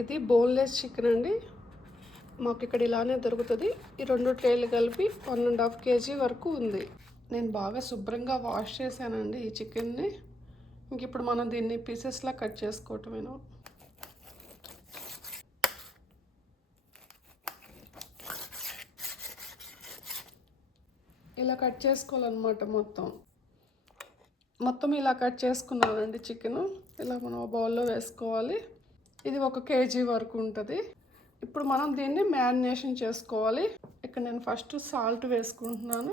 ఇది boneless chicken అండి. మాకు ఇక్కడ ఇలానే దొరుకుతుంది. ఈ 2 ట్రేలు కలిపి 1.5 kg వరకు ఉంది. నేను బాగా శుభ్రంగా వాష్ చేశానండి ఈ చికెన్ని. ఇంక ఇప్పుడు మనం దీన్ని పీసెస్లా కట్ చేసుకోవటమేను. ఇలా కట్ చేసుకోవాలన్నమాట. మొత్తం ఇలా కట్ చేసుకున్నానండి చికెను. ఇలా మనం బౌల్లో వేసుకోవాలి. ఇది 1 kg వరకు ఉంటుంది. ఇప్పుడు మనం దీన్ని మ్యారినేషన్ చేసుకోవాలి. ఇక్కడ నేను ఫస్ట్ సాల్ట్ వేసుకుంటున్నాను.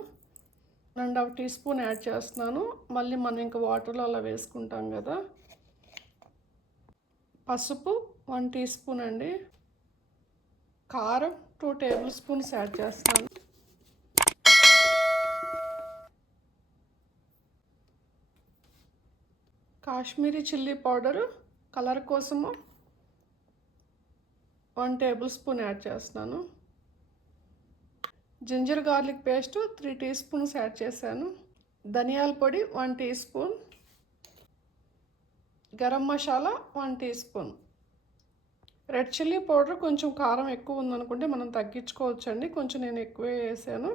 2.5 టీ స్పూన్ యాడ్ చేస్తున్నాను. మళ్ళీ మనం ఇంకా వాటర్లో అలా వేసుకుంటాం కదా. పసుపు 1 టీ స్పూన్ అండి. కారం 2 టేబుల్ స్పూన్స్ యాడ్ చేస్తున్నాను. కాశ్మీరీ చిల్లీ పౌడరు కలర్ కోసము 1 టేబుల్ స్పూన్ యాడ్ చేస్తున్నాను. Ginger garlic paste 3 teaspoons add చేశాను. ధనియాల పొడి 1 teaspoon. Garam masala 1 teaspoon. Red chilli powder కొంచెం కారం ఎక్కువ ఉందనుకుంటే మనం తగ్గించుకోవచ్చండి. కొంచెం నేను ఎక్కువే వేసాను.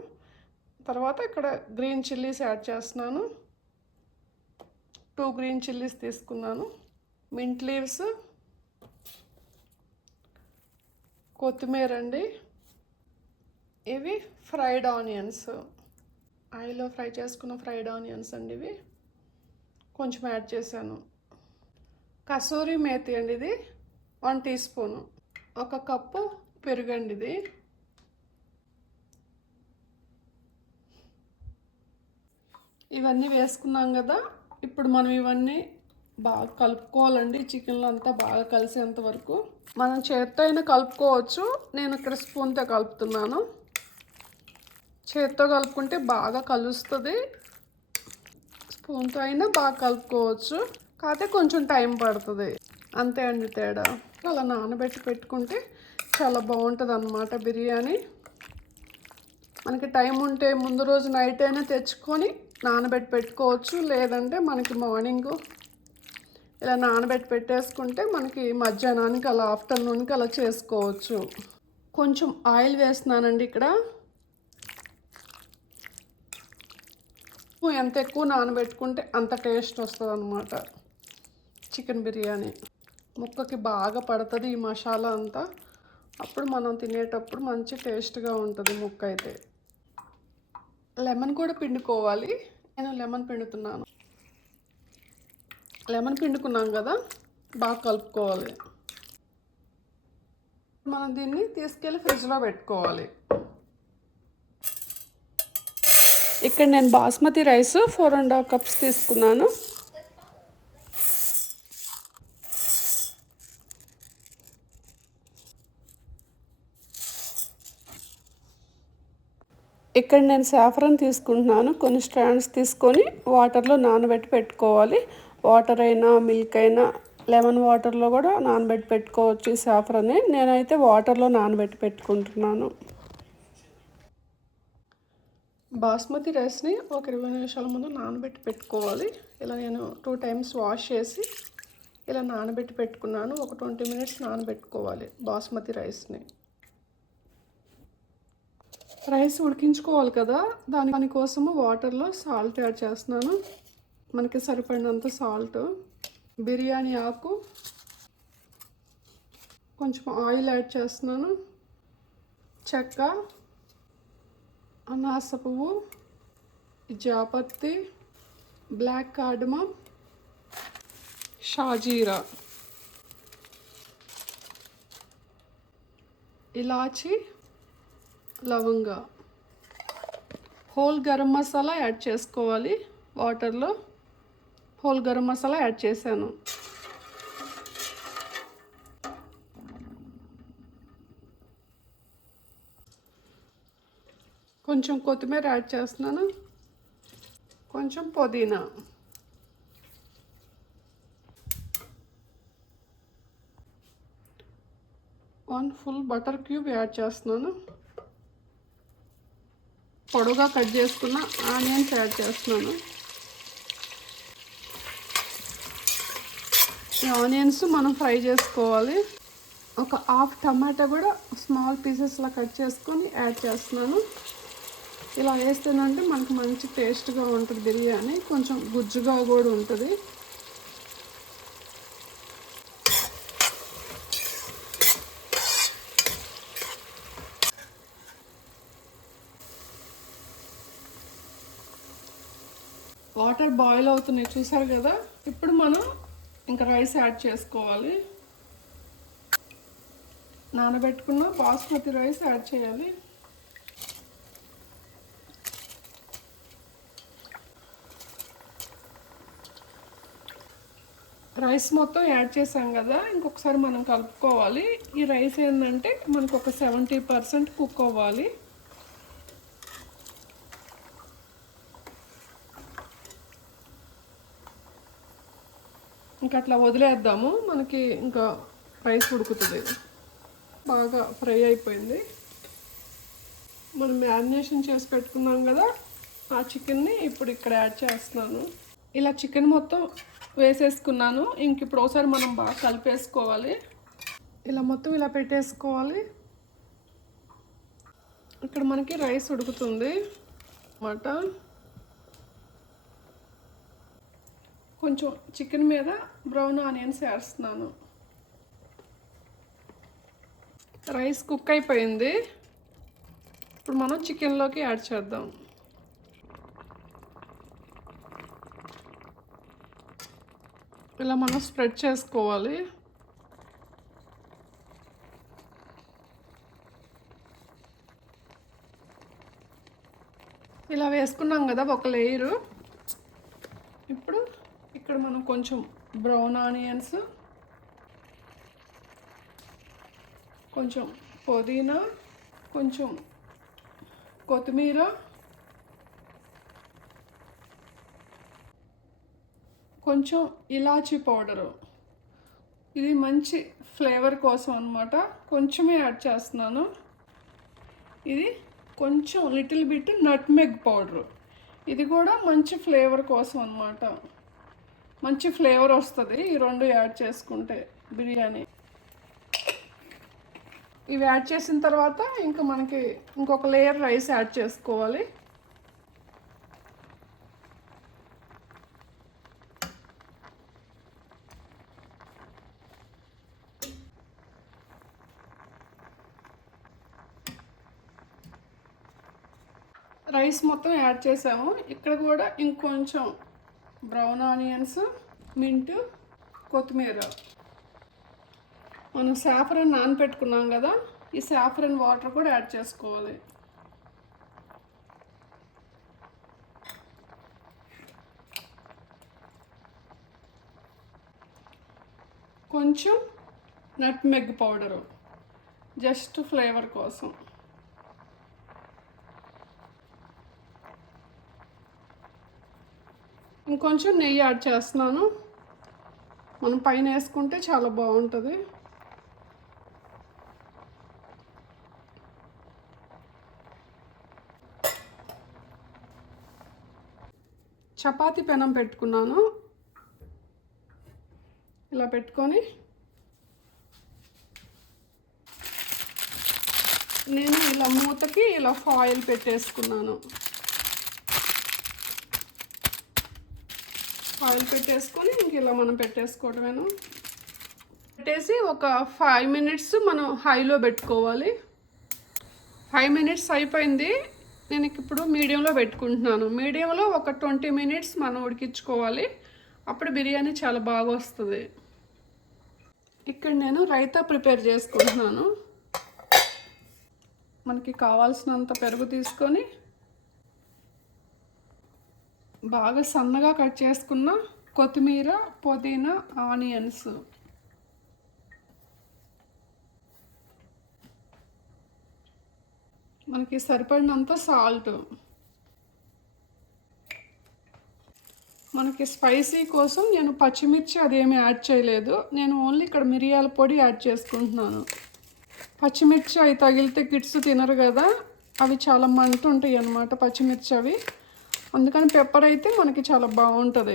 తర్వాత ఇక్కడ గ్రీన్ చిల్లీస్ యాడ్ చేస్తున్నాను. 2 గ్రీన్ చిల్లీస్ తీసుకున్నాను. మింట్ లీవ్స్, కొత్తిమీర అండి. ఇవి ఫ్రైడ్ ఆనియన్స్, ఆయిల్లో ఫ్రై చేసుకున్న ఫ్రైడ్ ఆనియన్స్ అండి. ఇవి కొంచెం యాడ్ చేశాను. కసూరి మేతి అండి, ఇది 1 టీ స్పూను. 1 కప్పు పెరుగండి ఇది. ఇవన్నీ వేసుకున్నాం కదా. ఇప్పుడు మనం ఇవన్నీ బాగా కలుపుకోవాలండి. చికెన్లో అంతా బాగా కలిసేంత వరకు మనం చేత్తో అయినా కలుపుకోవచ్చు. నేను ఇక్కడ స్పూన్తో కలుపుతున్నాను. చేత్తో కలుపుకుంటే బాగా కలుస్తుంది. స్పూన్తో అయినా బాగా కలుపుకోవచ్చు. కాకపోతే కొంచెం టైం పడుతుంది, అంతే అండి తేడా. అలా నానబెట్టి పెట్టుకుంటే చాలా బాగుంటుంది అన్నమాట బిర్యానీ. మనకి టైం ఉంటే ముందు రోజు నైట్ అయినా తెచ్చుకొని నానబెట్టి పెట్టుకోవచ్చు. లేదంటే మనకి మార్నింగ్ ఇలా నానబెట్టి పెట్టేసుకుంటే మనకి మధ్యాహ్నానికి అలా ఆఫ్టర్నూన్కి అలా చేసుకోవచ్చు. కొంచెం ఆయిల్ వేస్తున్నానండి ఇక్కడ. ఎంత ఎక్కువ నానబెట్టుకుంటే అంత టేస్ట్ వస్తుంది అన్నమాట చికెన్ బిర్యానీ. ముక్కకి బాగా పడుతుంది ఈ మసాలా అంతా. అప్పుడు మనం తినేటప్పుడు మంచి టేస్ట్గా ఉంటుంది ముక్క అయితే. లెమన్ కూడా పిండుకోవాలి. నేను లెమన్ పిండుతున్నాను. లెమన్ పిండుకున్నాం కదా, బాగా కలుపుకోవాలి. మనం దీన్ని తీసుకెళ్ళి ఫ్రిడ్జ్లో పెట్టుకోవాలి. ఇక్కడ నేను బాస్మతి రైస్ 4.5 కప్స్ తీసుకున్నాను. ఇక్కడ నేను సాఫ్రాన్ తీసుకుంటున్నాను. కొన్ని స్ట్రాండ్స్ తీసుకొని వాటర్లో నానబెట్టి పెట్టుకోవాలి. వాటర్ అయినా మిల్క్ అయినా లెమన్ వాటర్లో కూడా నానబెట్టి పెట్టుకోవచ్చు ఈ సాఫ్రాన్ని. నేనైతే వాటర్లో నానబెట్టి పెట్టుకుంటున్నాను. బాస్మతి రైస్ని ఒక 20 నిమిషాల ముందు నానబెట్టి పెట్టుకోవాలి. ఇలా నేను 2 టైమ్స్ వాష్ చేసి ఇలా నానబెట్టి పెట్టుకున్నాను. ఒక 20 మినిట్స్ నానబెట్టుకోవాలి బాస్మతి రైస్ని. రైస్ ఉడికించుకోవాలి కదా, దానికోసము వాటర్లో సాల్ట్ యాడ్ చేస్తున్నాను. మనకి సరిపడినంత సాల్ట్. బిర్యానీ ఆకు, కొంచెం ఆయిల్ యాడ్ చేస్తున్నాను. చెక్క, అనాస పువ్వు, జాపత్తి, బ్లాక్ కార్డమమ్, షాజీరా, ఇలాచి, లవంగా, హోల్ గరం మసాలా యాడ్ చేసుకోవాలి. వాటర్లో హోల్ గరం మసాలా యాడ్ చేశాను. కొంచెం కొత్తిమీర యాడ్ చేస్తున్నాను. కొంచెం పుదీనా. One full butter cube add చేస్తున్నాను. పొడవుగా కట్ చేసుకున్న ఆనియన్స్ యాడ్ చేస్తున్నాను. ఈ ఆనియన్స్ మనం ఫ్రై చేసుకోవాలి. ఒక హాఫ్ టమాటా కూడా స్మాల్ పీసెస్లా కట్ చేసుకొని యాడ్ చేస్తున్నాను. ఇలా వేస్తేనంటే మనకు మంచి టేస్ట్గా ఉంటుంది బిర్యానీ, కొంచెం గుజ్జుగా కూడా ఉంటుంది. వాటర్ బాయిల్ అవుతున్నాయి చూసారు కదా. ఇప్పుడు మనం ఇంకా రైస్ యాడ్ చేసుకోవాలి. నానబెట్టుకున్న బాస్మతి రైస్ యాడ్ చేయాలి. రైస్ మొత్తం యాడ్ చేసాం కదా, ఇంకొకసారి మనం కలుపుకోవాలి. ఈ రైస్ ఏంటంటే మనకు ఒక 70% కుక్ అవ్వాలి. ఇంకా అట్లా వదిలేద్దాము, మనకి ఇంకా రైస్ ఉడుకుతుంది. బాగా ఫ్రై అయిపోయింది. మనం మ్యారినేషన్ చేసి పెట్టుకున్నాం కదా, ఆ చికెన్ని ఇప్పుడు ఇక్కడ యాడ్ చేస్తున్నాను. ఇలా చికెన్ మొత్తం వేసేసుకున్నాను. ఇంక ఇప్పుడు ఒకసారి మనం బాగా కలిపేసుకోవాలి. ఇలా మొత్తం ఇలా పెట్టేసుకోవాలి. ఇక్కడ మనకి రైస్ ఉడుకుతుంది అన్నమాట. కొంచెం చికెన్ మీద బ్రౌన్ ఆనియన్స్ వేస్తున్నాను. రైస్ కుక్ అయిపోయింది. ఇప్పుడు మనం చికెన్లోకి యాడ్ చేద్దాం. ఇలా మనం స్ప్రెడ్ చేసుకోవాలి. ఇలా వేసుకున్నాం కదా ఒక లేయరు. ఇప్పుడు ఇక్కడ మనం కొంచెం బ్రౌన్ ఆనియన్స్, కొంచెం పుదీనా, కొంచెం కొత్తిమీర, కొంచెం ఇలాచీ పౌడరు, ఇది మంచి ఫ్లేవర్ కోసం అన్నమాట, కొంచెమే యాడ్ చేస్తున్నాను. ఇది కొంచెం లిటిల్ బిట్ నట్మెగ్ పౌడరు, ఇది కూడా మంచి ఫ్లేవర్ కోసం అన్నమాట. మంచి ఫ్లేవర్ వస్తుంది ఈ రెండు యాడ్ చేసుకుంటే బిర్యానీ. ఇవి యాడ్ చేసిన తర్వాత ఇంకా మనకి ఇంకొక లేయర్ రైస్ యాడ్ చేసుకోవాలి. రైస్ మొత్తం యాడ్ చేసాము. ఇక్కడ కూడా ఇంకొంచెం బ్రౌన్ ఆనియన్స్, మింట్, కొత్తిమీర, మనం సాఫ్రన్ నానపెట్టుకున్నాం కదా, ఈ సాఫ్రన్ వాటర్ కూడా యాడ్ చేసుకోవాలి. కొంచెం నట్మెగ్ పౌడరు జస్ట్ ఫ్లేవర్ కోసం. ఇంకొంచెం నెయ్యి యాడ్ చేస్తున్నాను. మనం పైన వేసుకుంటే చాలా బాగుంటుంది. చపాతీ పెనం పెట్టుకున్నాను. ఇలా పెట్టుకొని నేను ఇలా మూతకి ఇలా ఫాయిల్ పెట్టేసుకున్నాను. ఆయిల్ పెట్టేసుకొని ఇంక ఇలా మనం పెట్టేసుకోవడమేను. పెట్టేసి ఒక 5 మినిట్స్ మనం హైలో పెట్టుకోవాలి. 5 మినిట్స్ అయిపోయింది. నేను ఇప్పుడు మీడియంలో పెట్టుకుంటున్నాను. మీడియంలో ఒక 20 మినిట్స్ మనం ఉడికించుకోవాలి. అప్పుడు బిర్యానీ చాలా బాగా వస్తుంది. ఇక్కడ నేను రైతా ప్రిపేర్ చేసుకుంటున్నాను. మనకి కావాల్సినంత పెరుగు తీసుకొని బాగా సన్నగా కట్ చేసుకున్న కొత్తిమీర, పుదీనా, ఆనియన్స్, మనకి సరిపడినంత సాల్ట్, మనకి స్పైసీ కోసం నేను పచ్చిమిర్చి అదేమీ యాడ్ చేయలేదు. నేను ఓన్లీ ఇక్కడ మిరియాల పొడి యాడ్ చేసుకుంటున్నాను. పచ్చిమిర్చి అవి తగిలితే కిడ్స్ తినరు కదా, అవి చాలా మంట ఉంటాయి అన్నమాట పచ్చిమిర్చి అవి. అందుకని పెప్పర్ అయితే మనకి చాలా బాగుంటుంది.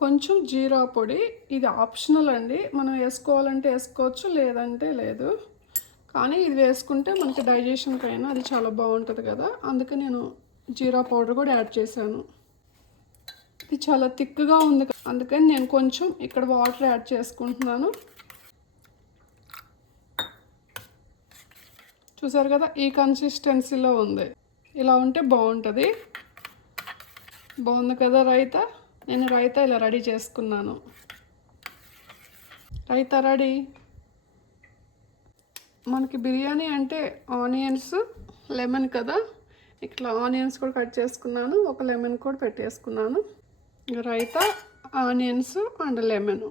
కొంచెం జీరా పొడి, ఇది ఆప్షనల్ అండి, మనం వేసుకోవాలంటే వేసుకోవచ్చు, లేదంటే లేదు. కానీ ఇది వేసుకుంటే మనకి డైజెషన్కైనా అది చాలా బాగుంటుంది కదా, అందుకే నేను జీరా పౌడర్ కూడా యాడ్ చేశాను. ఇది చాలా థిక్గా ఉంది, అందుకని నేను కొంచెం ఇక్కడ వాటర్ యాడ్ చేసుకుంటున్నాను. చూసారు కదా, ఈ కన్సిస్టెన్సీలో ఉంది. ఇలా ఉంటే బాగుంటుంది. బాగుంది కదా రైతా. నేను రైతా ఇలా రెడీ చేసుకున్నాను. రైతా రెడీ. మనకి బిర్యానీ అంటే ఆనియన్స్, లెమన్ కదా, ఇట్లా ఆనియన్స్ కూడా కట్ చేసుకున్నాను, ఒక లెమన్ కూడా పెట్టేసుకున్నాను. Raita, onions and lemon.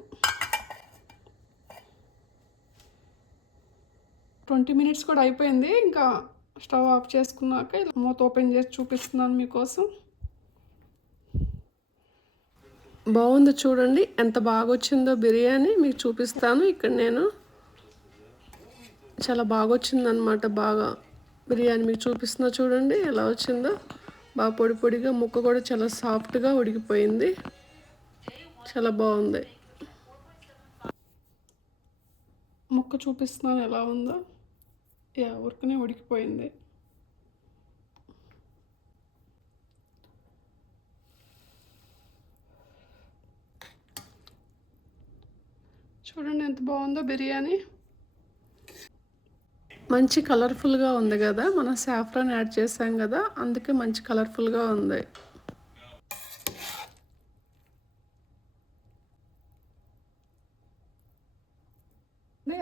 20 minutes కూడా అయిపోయింది. ఇంకా స్టవ్ ఆఫ్ చేసుకున్నాక ఇలా మూత ఓపెన్ చేసి చూపిస్తున్నాను మీకోసం. బాగుంది చూడండి, ఎంత బాగా వచ్చిందో బిర్యానీ మీకు చూపిస్తాను. ఇక్కడ నేను చాలా బాగా వచ్చిందనమాట, బాగా బిర్యానీ మీకు చూపిస్తున్నా చూడండి ఎలా వచ్చిందో. బాగా పొడి పొడిగా, ముక్క కూడా చాలా సాఫ్ట్గా ఉడికిపోయింది, చాలా బాగుంది. ముక్క చూపిస్తున్నాను ఎలా ఉందో. ఊరికనే ఉడికిపోయింది. చూడండి ఎంత బాగుందో బిర్యానీ. మంచి కలర్ఫుల్గా ఉంది కదా, మనం సాఫ్రాన్ యాడ్ చేసాం కదా, అందుకే మంచి కలర్ఫుల్గా ఉంది.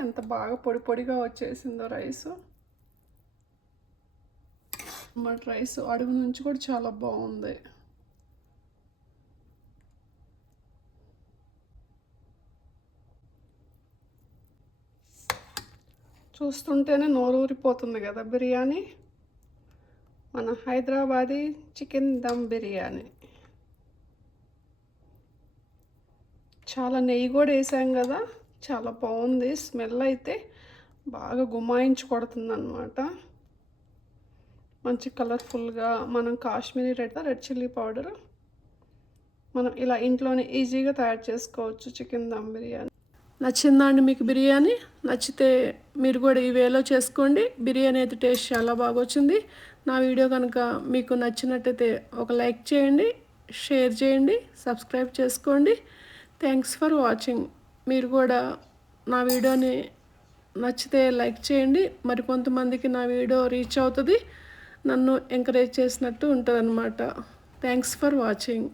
ఎంత బాగా పొడి పొడిగా వచ్చేసిందో రైసు. రైస్ అడుగు నుంచి కూడా చాలా బాగుంది. చూస్తుంటేనే నోరూరిపోతుంది కదా బిర్యానీ. మన హైదరాబాదీ చికెన్ దమ్ బిర్యానీ. చాలా నెయ్యి కూడా వేసాం కదా, చాలా బాగుంది. స్మెల్ అయితే బాగా గుమాయించి కొడుతుంది అన్నమాట. మంచి కలర్ఫుల్గా. మనం కాశ్మీరీ రెడ్ చిల్లీ పౌడర్ మనం ఇలా ఇంట్లోనే ఈజీగా తయారు చేసుకోవచ్చు చికెన్ దమ్ బిర్యానీ. నచ్చిందా అండి మీకు బిర్యానీ? నచ్చితే మీరు కూడా ఈ వేలో చేసుకోండి. బిర్యానీ అయితే టేస్ట్ చాలా బాగా వచ్చింది. నా వీడియో కనుక మీకు నచ్చినట్టయితే ఒక లైక్ చేయండి, షేర్ చేయండి, సబ్స్క్రైబ్ చేసుకోండి. Thanks for watching. మీరు కూడా నా వీడియోని నచ్చితే లైక్ చేయండి. మరి కొంతమందికి నా వీడియో రీచ్ అవుతుంది, నన్ను ఎంకరేజ్ చేసినట్టు ఉంటుంది అన్నమాట. Thanks for watching.